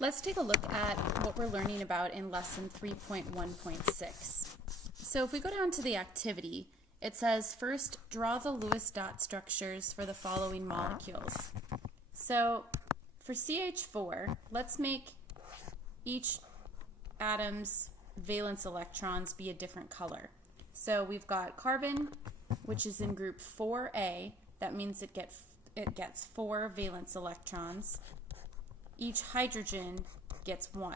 Let's take a look at what we're learning about in lesson 3.1.6. So if we go down to the activity, it says first draw the Lewis dot structures for the following molecules. So for CH4, let's make each atom's valence electrons be a different color. So we've got carbon, which is in group 4A. That means it gets 4 valence electrons. Each hydrogen gets 1.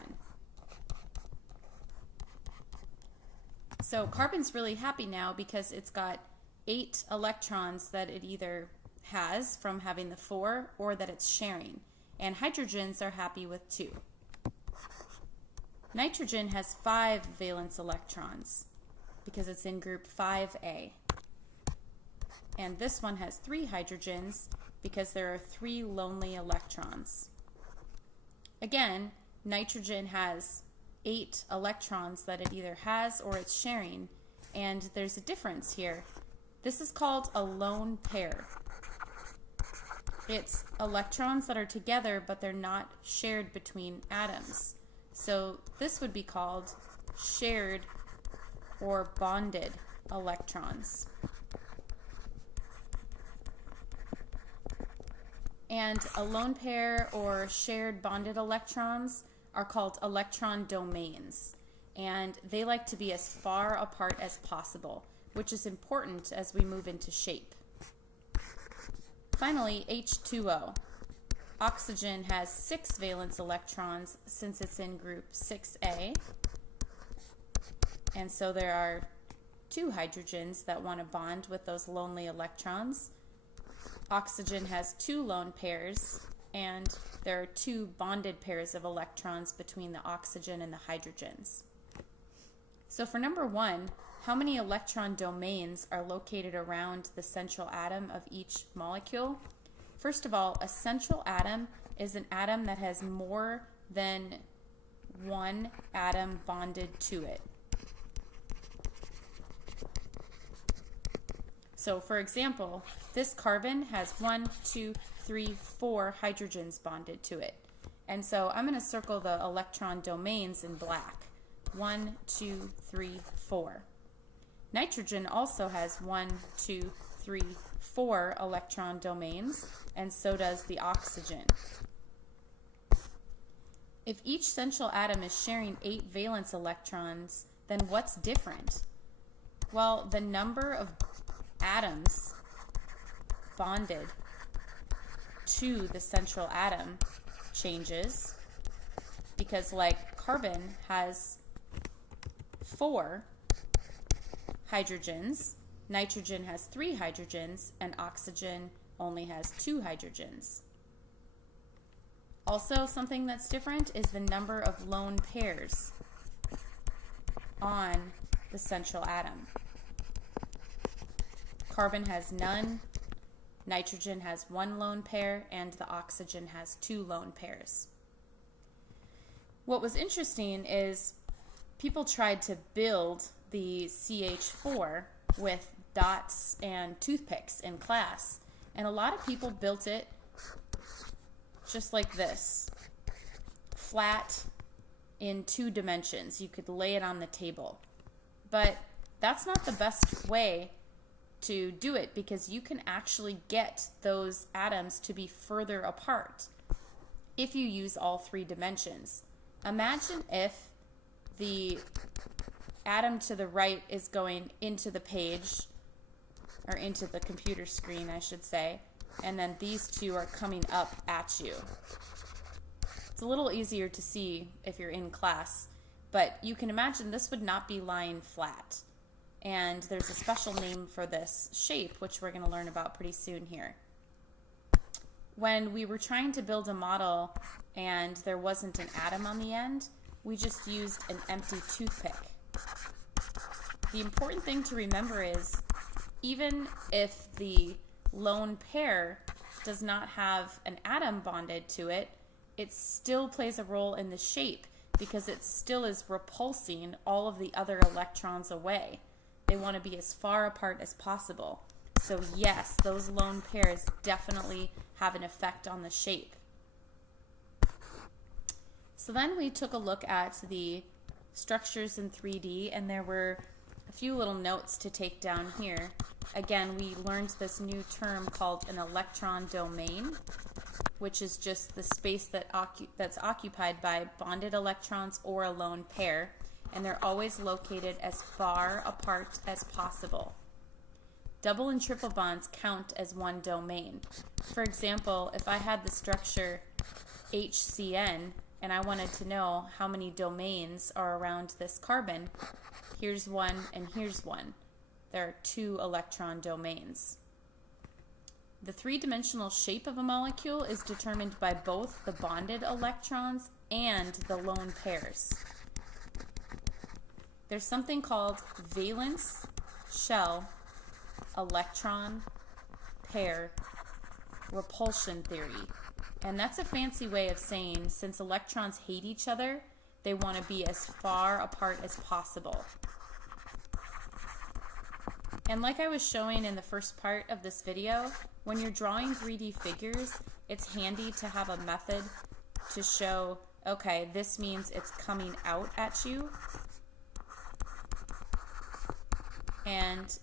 So carbon's really happy now because it's got 8 electrons that it either has from having the 4 or that it's sharing. And hydrogens are happy with 2. Nitrogen has 5 valence electrons because it's in group 5A. And this one has 3 hydrogens because there are 3 lonely electrons. Again, nitrogen has 8 electrons that it either has or it's sharing, and there's a difference here. This is called a lone pair. It's electrons that are together, but they're not shared between atoms. So this would be called shared or bonded electrons. And a lone pair or shared bonded electrons are called electron domains. And they like to be as far apart as possible, which is important as we move into shape. Finally, H2O. Oxygen has 6 valence electrons since it's in group 6A. And so there are 2 hydrogens that want to bond with those lonely electrons. Oxygen has 2 lone pairs, and there are 2 bonded pairs of electrons between the oxygen and the hydrogens. So for number 1, how many electron domains are located around the central atom of each molecule? First of all, a central atom is an atom that has more than one atom bonded to it. So for example, this carbon has 1, 2, 3, 4 hydrogens bonded to it. And so I'm going to circle the electron domains in black. 1, 2, 3, 4. Nitrogen also has 1, 2, 3, 4 electron domains, and so does the oxygen. If each central atom is sharing 8 valence electrons, then what's different? Well, the number of atoms bonded to the central atom changes, because like carbon has 4 hydrogens, nitrogen has 3 hydrogens, and oxygen only has 2 hydrogens. Also, something that's different is the number of lone pairs on the central atom. Carbon has none, nitrogen has 1 lone pair, and the oxygen has 2 lone pairs. What was interesting is people tried to build the CH4 with dots and toothpicks in class, and a lot of people built it just like this, flat in 2 dimensions. You could lay it on the table, but that's not the best way to do it, because you can actually get those atoms to be further apart if you use all 3 dimensions. Imagine if the atom to the right is going into the page, or into the computer screen, I should say, and then these 2 are coming up at you. It's a little easier to see if you're in class, but you can imagine this would not be lying flat. And there's a special name for this shape, which we're going to learn about pretty soon here. When we were trying to build a model and there wasn't an atom on the end, we just used an empty toothpick. The important thing to remember is, even if the lone pair does not have an atom bonded to it, it still plays a role in the shape, because it still is repulsing all of the other electrons away. They want to be as far apart as possible. So yes, those lone pairs definitely have an effect on the shape. So then we took a look at the structures in 3D, and there were a few little notes to take down here. Again, we learned this new term called an electron domain, which is just the space that's occupied by bonded electrons or a lone pair, and they're always located as far apart as possible. Double and triple bonds count as one domain. For example, if I had the structure HCN and I wanted to know how many domains are around this carbon, here's one and here's one. There are 2 electron domains. The 3-dimensional shape of a molecule is determined by both the bonded electrons and the lone pairs. There's something called valence shell electron pair repulsion theory. And that's a fancy way of saying since electrons hate each other, they want to be as far apart as possible. And like I was showing in the first part of this video, when you're drawing 3D figures, it's handy to have a method to show, okay, this means it's coming out at you, and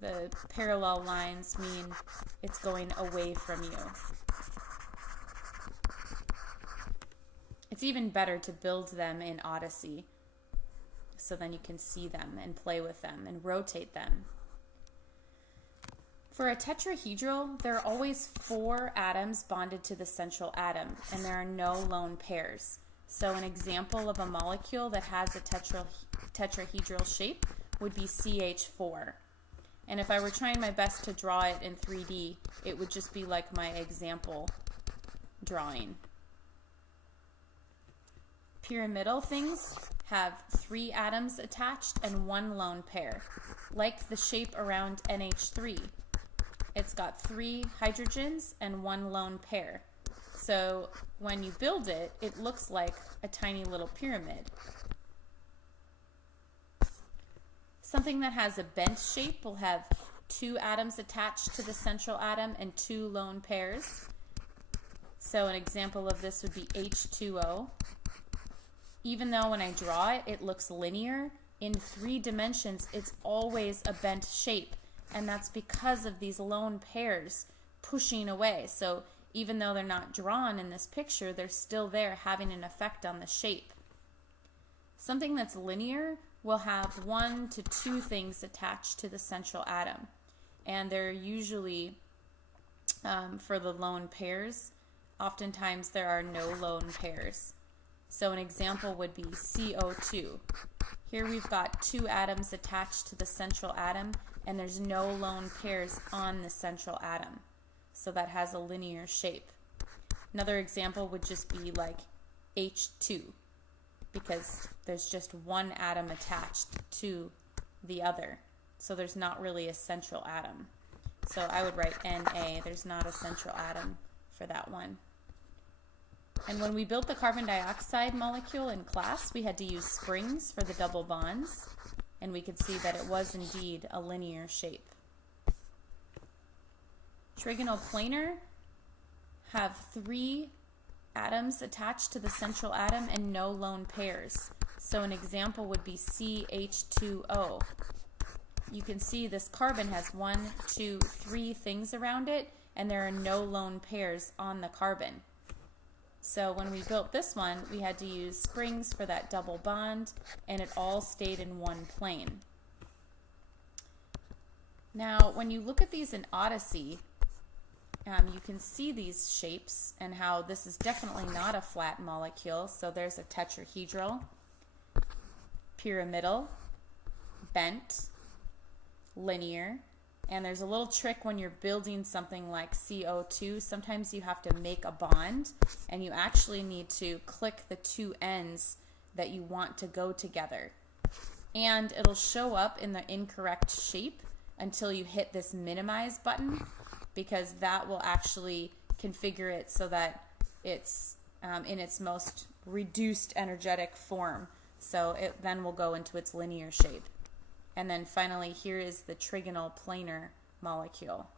the parallel lines mean it's going away from you. It's even better to build them in Odyssey, so then you can see them and play with them and rotate them. For a tetrahedral, there are always 4 atoms bonded to the central atom, and there are no lone pairs. So an example of a molecule that has a tetrahedral shape would be CH4. And if I were trying my best to draw it in 3D, it would just be like my example drawing. Pyramidal things have 3 atoms attached and 1 lone pair, like the shape around NH3. It's got 3 hydrogens and 1 lone pair. So when you build it, it looks like a tiny little pyramid. Something that has a bent shape will have 2 atoms attached to the central atom and 2 lone pairs. So an example of this would be H2O. Even though when I draw it, it looks linear, in 3 dimensions, it's always a bent shape. And that's because of these lone pairs pushing away. So even though they're not drawn in this picture, they're still there having an effect on the shape. Something that's linear will have 1 to 2 things attached to the central atom. And they're usually, for the lone pairs, oftentimes there are no lone pairs. So an example would be CO2. Here we've got 2 atoms attached to the central atom, and there's no lone pairs on the central atom. So that has a linear shape. Another example would just be like H2, because there's just 1 atom attached to the other. So there's not really a central atom. So I would write Na. There's not a central atom for that one. And when we built the carbon dioxide molecule in class, we had to use springs for the double bonds, and we could see that it was indeed a linear shape. Trigonal planar have 3 atoms attached to the central atom and no lone pairs. So an example would be CH2O. You can see this carbon has 1, 2, 3 things around it, and there are no lone pairs on the carbon. So when we built this one, we had to use springs for that double bond, and it all stayed in one plane. Now, when you look at these in Odyssey, you can see these shapes and how this is definitely not a flat molecule. So there's a tetrahedral, pyramidal, bent, linear, and there's a little trick when you're building something like CO2. Sometimes you have to make a bond, and you actually need to click the 2 ends that you want to go together. And it'll show up in the incorrect shape until you hit this minimize button, because that will actually configure it so that it's in its most reduced energetic form. So it then will go into its linear shape. And then finally, here is the trigonal planar molecule.